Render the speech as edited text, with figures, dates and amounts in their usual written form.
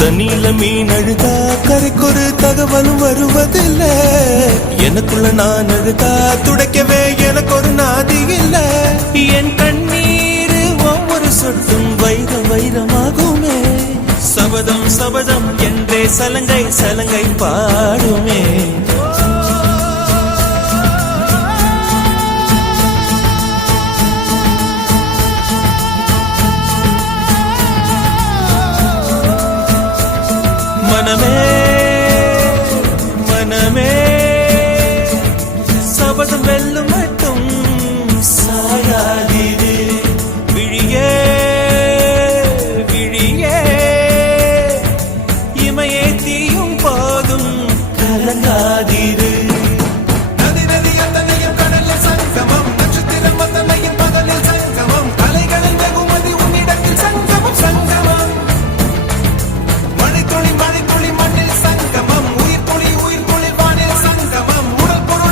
தண்ணியில மீன் அழுதா கரைக்கொரு தகவலும் வருவதில்ல. எனக்குள்ள நான் அழுதா துடைக்கவே எனக்கு ஒரு நாதி இல்ல. என் கண்ணீர் ஒவ்வொரு சொட்டும் வைரம் வைரமாகுமே. சபதம் சபதம் என்றே சலங்கை சலங்கை பாடுமே.